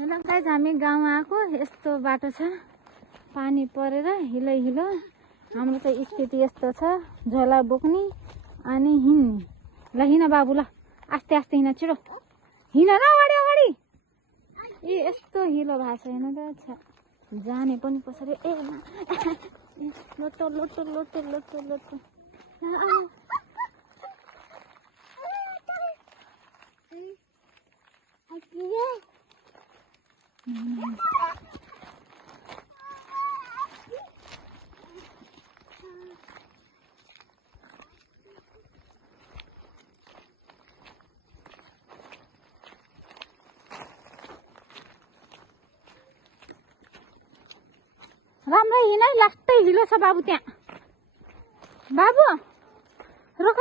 Hello guys, हामी गाउँमा आएको यस्तो बाटो छ, पानी परेर हिलो हिलो। हाम्रो चाहिँ स्थिति यस्तो छ, झोला बोक्ने अनि हिँड्ने। ल हिँड बाबु, ल आस्ते आस्ते हिँड, छिटो हिँड र अगाडि अगाडि। ए यस्तो हिलो भएको छ हेर्नु त, जाने पनि कसरी। ए लोटो लोटो लोटो लोटो लोटो। राम्रै हिँड है, लास्टै हिलो छ बाबु त्यहाँ। बाबु रोक,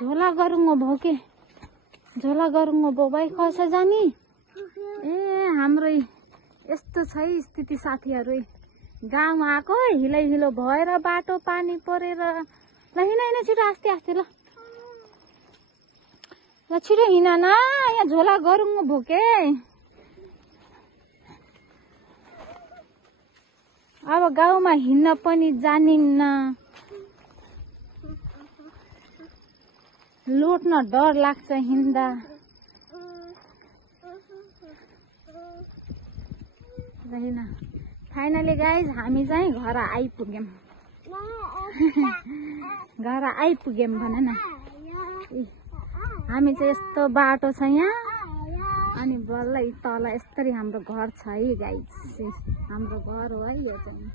झोला गरुङ्गो भयो के, झोला गरुङ्गो भयो भाइ, कसो जाने। ए हाम्रो यस्तो छ है स्थिति साथीहरू। गाउँमा आएको हिलै हिलो भएर बाटो पानी परेर। ल हिँड हिँड छिटो, आस्ते आस्ते। ल ल छिटो हिँड न, यहाँ झोला गरुङ्गो भयो के। अब गाउँमा हिँड्न पनि जानिन्न, लोट्न डर लाग्छ हिँड्दा। फाइनली गाइज हामी चाहिँ घर आइपुग्यौँ। घर आइपुग्यौँ भन न। हामी चाहिँ यस्तो बाटो छ यहाँ, अनि बल्ल तल यस्तरी हाम्रो घर छ है गाइज। हाम्रो घर हो है यो चाहिँ।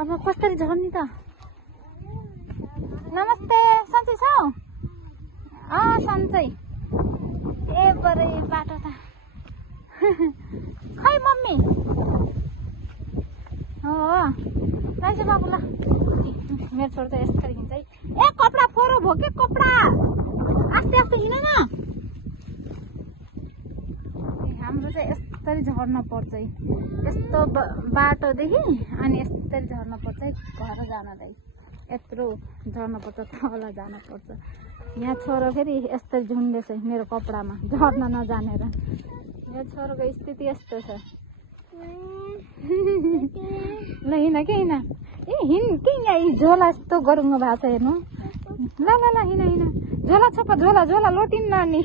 अब कसरी झर्ने त। नमस्ते, सन्चै छौ? सन्चै। ए बरै बाटो त खै मम्मी हो रहेछ बाबु। ल मेरो छोरो चाहिँ यस्तरी हिँड्छ है। ए कपडा फोरो भयो के, कपडा आस्ते आस्ते हिँड न। हाम्रो चाहिँ यस्तरी झर्न पर्छ है, यस्तो बाटोदेखि अनि यस्तरी झर्न पर्छ है घर जानलाई। यत्रो झर्न पर्छ, तल जान पर्छ। यहाँ छोरो फेरि यस्तरी झुन्डेछ मेरो कपडामा, झर्न नजानेर। मेरो छोरोको स्थिति यस्तो छ। ल हिँड के हिँड। ए हिँड के, यहाँ झोला यस्तो गरुङ्गो भएको छ हेर्नु। ल ल ल हिँड हिँड, झोला छोप, झोला झोला लोटिन्न नि।